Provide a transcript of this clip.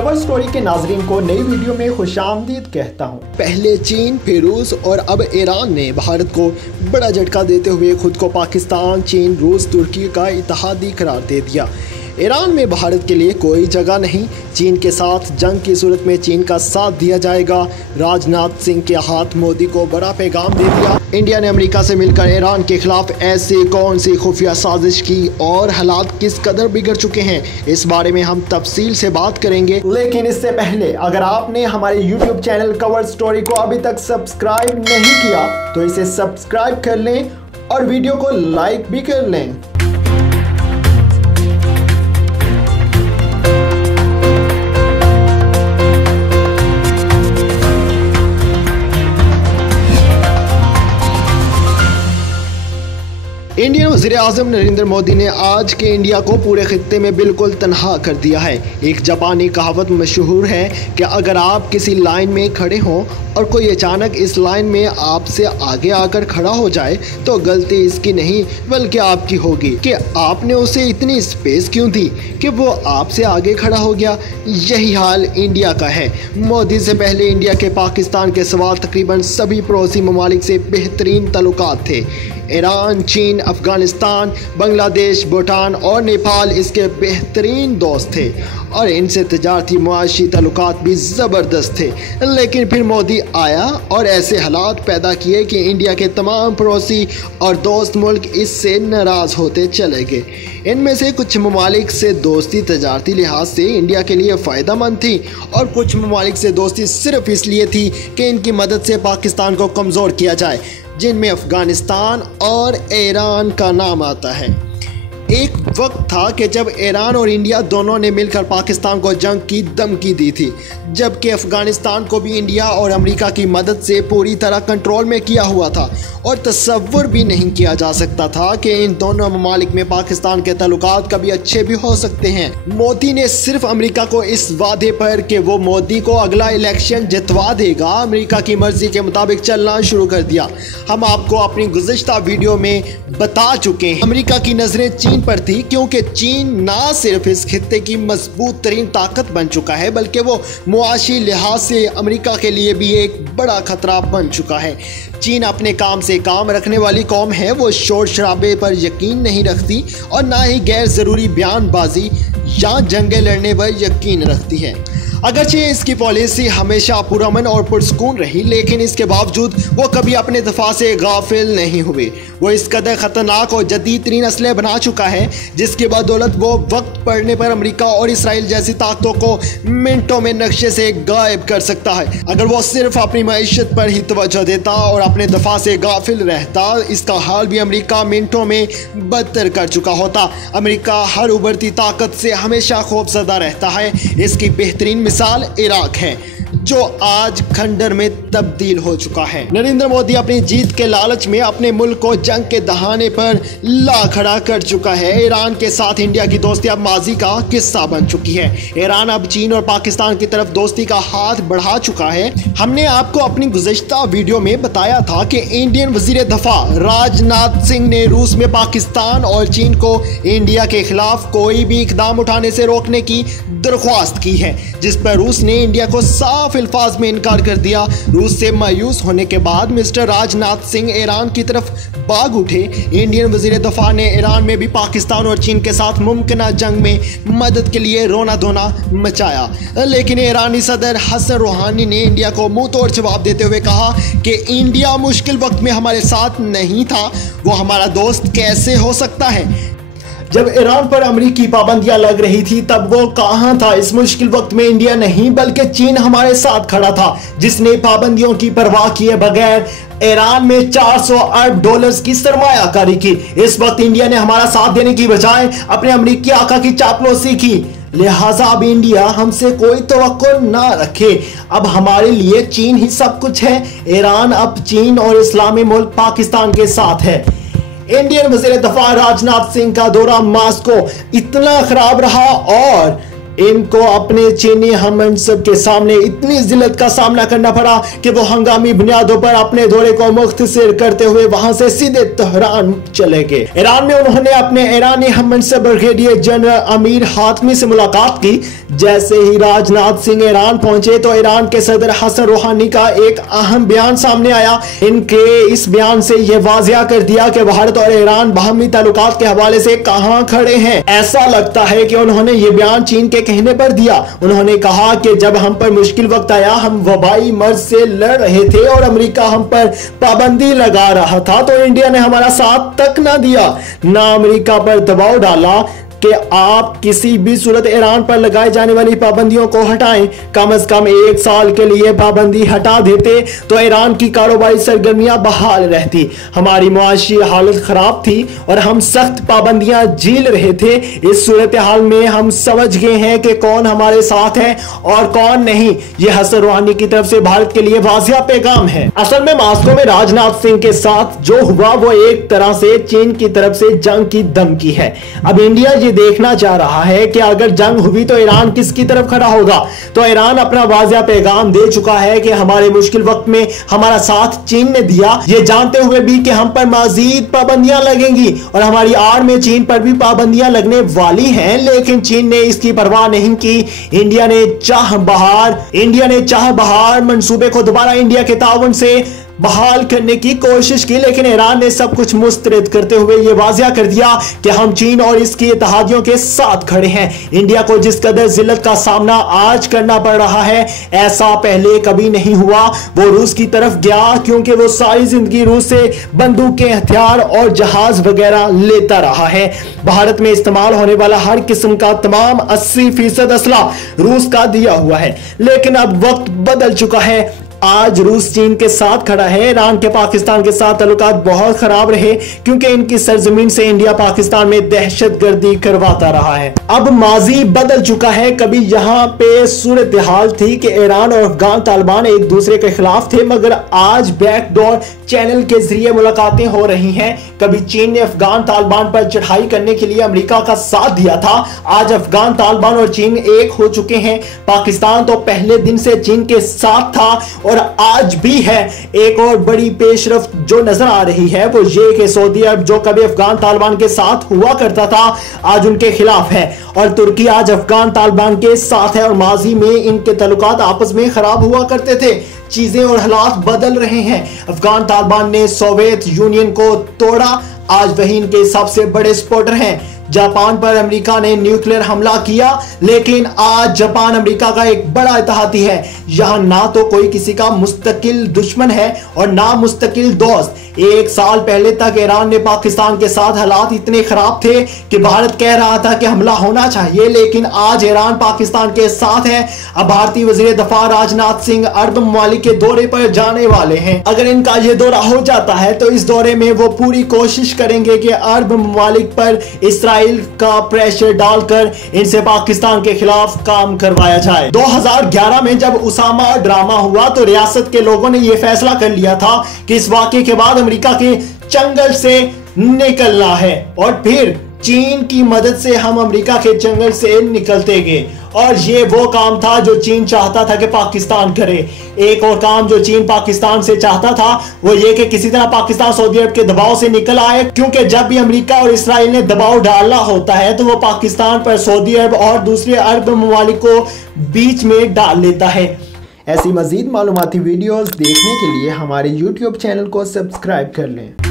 Cover story के नाजरीन को नई वीडियो में खुशामदीद कहता हूँ। पहले चीन, फिर रूस और अब ईरान ने भारत को बड़ा झटका देते हुए खुद को पाकिस्तान, चीन, रूस, तुर्की का इत्तेहादी करार दे दिया। ईरान में भारत के लिए कोई जगह नहीं। चीन के साथ जंग की सूरत में चीन का साथ दिया जाएगा। राजनाथ सिंह के हाथ मोदी को बड़ा पैगाम दे दिया। इंडिया ने अमेरिका से मिलकर ईरान के खिलाफ ऐसी कौन सी खुफिया साजिश की और हालात किस कदर बिगड़ चुके हैं, इस बारे में हम तफसील से बात करेंगे। लेकिन इससे पहले अगर आपने हमारे YouTube चैनल कवर स्टोरी को अभी तक सब्सक्राइब नहीं किया तो इसे सब्सक्राइब कर लें और वीडियो को लाइक भी कर लें। इंडियन वज़ीर-ए-आज़म नरेंद्र मोदी ने आज के इंडिया को पूरे खित्ते में बिल्कुल तन्हा कर दिया है। एक जापानी कहावत मशहूर है कि अगर आप किसी लाइन में खड़े हों और कोई अचानक इस लाइन में आपसे आगे आकर खड़ा हो जाए तो गलती इसकी नहीं बल्कि आपकी होगी कि आपने उसे इतनी स्पेस क्यों दी कि वो आपसे आगे खड़ा हो गया। यही हाल इंडिया का है। मोदी से पहले इंडिया के पाकिस्तान के सिवा तकरीबन सभी पड़ोसी ममालिक से बेहतरीन ताल्लुकात थे। ईरान, चीन, अफगानिस्तान, बांग्लादेश, भूटान और नेपाल इसके बेहतरीन दोस्त थे और इनसे तजारती मुआशी ताल्लुकात भी ज़बरदस्त थे। लेकिन फिर मोदी आया और ऐसे हालात पैदा किए कि इंडिया के तमाम पड़ोसी और दोस्त मुल्क इससे नाराज़ होते चले गए। इनमें से कुछ ममालिक से दोस्ती तजारती लिहाज से इंडिया के लिए फ़ायदा मंद थी और कुछ ममालिक से दोस्ती सिर्फ इसलिए थी कि इनकी मदद से पाकिस्तान को कमज़ोर किया जाए, जिनमें अफ़गानिस्तान और ईरान का नाम आता है। एक वक्त था कि जब ईरान और इंडिया दोनों ने मिलकर पाकिस्तान को जंग की धमकी दी थी, जबकि अफ़गानिस्तान को भी इंडिया और अमेरिका की मदद से पूरी तरह कंट्रोल में किया हुआ था और तसव्वुर भी नहीं किया जा सकता था कि इन दोनों ममालिक में पाकिस्तान के ताल्लुकात कभी अच्छे भी हो सकते हैं। मोदी ने सिर्फ अमेरिका को इस वादे पर कि वो मोदी को अगला इलेक्शन जितवा देगा, अमेरिका की मर्जी के मुताबिक चलना शुरू कर दिया। हम आपको अपनी गुज़िश्ता वीडियो में बता चुके हैं अमेरिका की नज़रें चीन पर थी, क्योंकि चीन ना सिर्फ इस खित्ते की मजबूत तरीन ताकत बन चुका है बल्कि वो मुआशी लिहाज से अमेरिका के लिए भी एक बड़ा खतरा बन चुका है। चीन अपने काम से काम रखने वाली कौम है। वो शोर शराबे पर यकीन नहीं रखती और ना ही गैर ज़रूरी बयानबाजी या जंगें लड़ने पर यकीन रखती है। अगरचे इसकी पॉलिसी हमेशा पुरअमन और पुरसकून रही, लेकिन इसके बावजूद वो कभी अपने दफा से गाफिल नहीं हुए। वो इस कदर ख़तरनाक और जदीद तरीन असले बना चुका है जिसकी बदौलत वो वक्त पड़ने पर अमेरिका और इसराइल जैसी ताकतों को मिनटों में नक्शे से गायब कर सकता है। अगर वो सिर्फ अपनी मईशत पर ही तवज्जो देता और अपने दफा से गाफिल रहता, इसका हाल भी अमेरिका मिनटों में बदतर कर चुका होता। अमेरिका हर उभरती ताकत से हमेशा खौफजदा रहता है। इसकी बेहतरीन मिसाल इराक है जो आज खंडर में तब्दील हो चुका है। नरेंद्र मोदी अपनी जीत के लालच में अपने मुल्क को जंग के दहाने पर ला खड़ा कर चुका है। ईरान के साथ इंडिया की दोस्ती अब माजी का किस्सा बन चुकी है। ईरान अब चीन और पाकिस्तान की तरफ दोस्ती का हाथ बढ़ा चुका है। हमने आपको अपनी गुज़िश्ता वीडियो में बताया था कि इंडियन वजीर दफा राजनाथ सिंह ने रूस में पाकिस्तान और चीन को इंडिया के खिलाफ कोई भी इकदाम उठाने से रोकने की दरख्वास्त की है, जिस पर रूस ने इंडिया को साफ अल्फाज में इनकार कर दिया। रूस से मायूस होने के बाद मिस्टर राजनाथ सिंह ईरान की तरफ भाग उठे। इंडियन वजीर दफा ने ईरान में भी पाकिस्तान और चीन के साथ मुमकिन जंग में मदद के लिए रोना धोना मचाया, लेकिन ईरानी सदर हसन रूहानी ने इंडिया को मुंह तोड़ जवाब देते हुए कहा कि इंडिया मुश्किल वक्त में हमारे साथ नहीं था, वो हमारा दोस्त कैसे हो सकता है। जब ईरान पर अमेरिकी पाबंदियां लग रही थी तब वो कहां था। इस मुश्किल वक्त में इंडिया नहीं बल्कि चीन हमारे साथ खड़ा था, जिसने पाबंदियों की परवाह किए बगैर ईरान में 400 अरब डॉलर्स की सरमायाकारी की। इस वक्त इंडिया ने हमारा साथ देने की बजाय अपने अमेरिकी आका की चापलूसी की, लिहाजा अब इंडिया हमसे कोई तवक्को ना रखे। अब हमारे लिए चीन ही सब कुछ है। ईरान अब चीन और इस्लामी मुल्क पाकिस्तान के साथ है। इंडियन वज़ीर दफा राजनाथ सिंह का दौरा मास्को इतना खराब रहा और इनको अपने चीनी हम मनसब के सामने इतनी जिल्लत का सामना करना पड़ा कि वो हंगामी बुनियादों पर अपने दौरे को मुख्तसर करते हुए वहां से सीधे तेहरान चले गए। ईरान में उन्होंने अपने ईरानी हम मनसब ब्रिगेडियर जनरल अमीर हातमी से मुलाकात की। जैसे ही राजनाथ सिंह ईरान पहुंचे तो ईरान के सदर हसन रूहानी का एक अहम बयान सामने आया। इनके इस बयान से यह वाजिया कर दिया कि भारत और ईरान बाहमी ताल्लुकात के हवाले से कहां खड़े हैं। ऐसा लगता है कि उन्होंने ये बयान चीन के कहने पर दिया। उन्होंने कहा कि जब हम पर मुश्किल वक्त आया, हम वबाई मर्ज से लड़ रहे थे और अमेरिका हम पर पाबंदी लगा रहा था, तो इंडिया ने हमारा साथ तक ना दिया, ना अमेरिका पर दबाव डाला कि आप किसी भी सूरत ईरान पर लगाए जाने वाली पाबंदियों को हटाएं। कम से कम 1 साल के लिए पाबंदी हटा देते तो ईरान की कारोबारी सरगर्मियां बहाल रहती। हमारी मुआशी हालत खराब थी और हम सख्त पाबंदियां झेल रहे थे। इस सूरत हाल में हम समझ गए हैं कि कौन हमारे साथ है और कौन नहीं। यह हसन रूहानी की तरफ से भारत के लिए वाजिया पैगाम है। असल में मास्को में राजनाथ सिंह के साथ जो हुआ वो एक तरह से चीन की तरफ से जंग की धमकी है। अब इंडिया देखना चाह रहा है कि अगर जंग हुई तो ईरान किसकी तरफ खड़ा होगा। तो ईरान अपना वाजिया पैगाम दे चुका है कि हमारे मुश्किल वक्त में हमारा साथ चीन ने दिया, ये जानते हुए भी कि हम पर मजीद पाबंदियां लगेंगी और हमारी आड़ में चीन पर भी पाबंदियां लगने वाली हैं। लेकिन चीन ने इसकी परवाह नहीं की। इंडिया ने चाह बहार मंसूबे को दोबारा इंडिया के ताउन से बहाल करने की कोशिश की, लेकिन ईरान ने सब कुछ मुस्तरद करते हुए यह वाजिया कर दिया कि हम चीन और इसके इत्तेहादियों के साथ खड़े हैं। इंडिया को जिस कदर जिल्लत का सामना आज करना पड़ रहा है, ऐसा पहले कभी नहीं हुआ। वो रूस की तरफ गया क्योंकि वो सारी जिंदगी रूस से बंदूकें, हथियार और जहाज वगैरह लेता रहा है। भारत में इस्तेमाल होने वाला हर किस्म का तमाम 80% असला रूस का दिया हुआ है। लेकिन अब वक्त बदल चुका है। आज रूस चीन के साथ खड़ा है। ईरान के पाकिस्तान के साथ ताल्लुकात बहुत खराब रहे क्योंकि इनकी सरजमीन से इंडिया पाकिस्तान में दहशतगर्दी करवाता रहा है। अब माजी बदल चुका है। कभी यहाँ पे सूरत हाल थी कि ईरान और अफगान तालिबान एक दूसरे के खिलाफ थे, मगर आज बैकडोर चैनल के जरिए मुलाकातें हो रही हैं। कभी चीन ने अफगान तालिबान पर चढ़ाई करने के लिए अमेरिका का साथ दिया था, आज अफगान तालिबान और चीन एक हो चुके हैं। पाकिस्तान तो पहले दिन से चीन के साथ था और आज भी है। एक और बड़ी पेशरफ्त जो नजर आ रही है वो ये कि सऊदी अरब जो कभी अफगान तालिबान के साथ हुआ करता था, आज उनके खिलाफ है और तुर्की आज अफगान तालिबान के साथ है और माजी में इनके ताल्लुकात आपस में खराब हुआ करते थे। चीजें और हालात बदल रहे हैं। अफगान तालिबान ने सोवियत यूनियन को तोड़ा, आज वही इनके सबसे बड़े सपोर्टर हैं। जापान पर अमेरिका ने न्यूक्लियर हमला किया, लेकिन आज जापान अमेरिका का एक बड़ा इत्तेहादी है। यहां ना तो कोई किसी का मुस्तकिल दुश्मन है और ना मुस्तकिल दोस्त। 1 साल पहले तक ईरान ने पाकिस्तान के साथ हालात इतने खराब थे कि भारत कह रहा था कि हमला होना चाहिए, लेकिन आज ईरान पाकिस्तान के साथ है। अब भारतीय वजीर दफा राजनाथ सिंह अरब ममालिक के दौरे पर जाने वाले हैं। अगर इनका यह दौरा हो जाता है तो इस दौरे में वो पूरी कोशिश करेंगे कि अरब ममालिक पर इसराइल का प्रेशर डालकर इनसे पाकिस्तान के खिलाफ काम करवाया जाए। 2011 में जब उसामा ड्रामा हुआ तो रियासत के लोगों ने यह फैसला कर लिया था कि इस वाकये के बाद अमेरिका के चंगल से निकलना है और फिर चीन की मदद से हम अमेरिका के जंगल से निकलते गए। और ये वो काम था जो चीन चाहता था कि पाकिस्तान करे। एक और काम जो चीन पाकिस्तान से चाहता था वो ये कि किसी तरह पाकिस्तान सऊदी अरब के दबाव से निकल आए, क्योंकि जब भी अमेरिका और इसराइल ने दबाव डालना होता है तो वो पाकिस्तान पर सऊदी अरब और दूसरे अरब ममालिक को बीच में डाल लेता है। ऐसी मजीद मालूमाती वीडियोस देखने के लिए हमारे YouTube चैनल को सब्सक्राइब कर लें।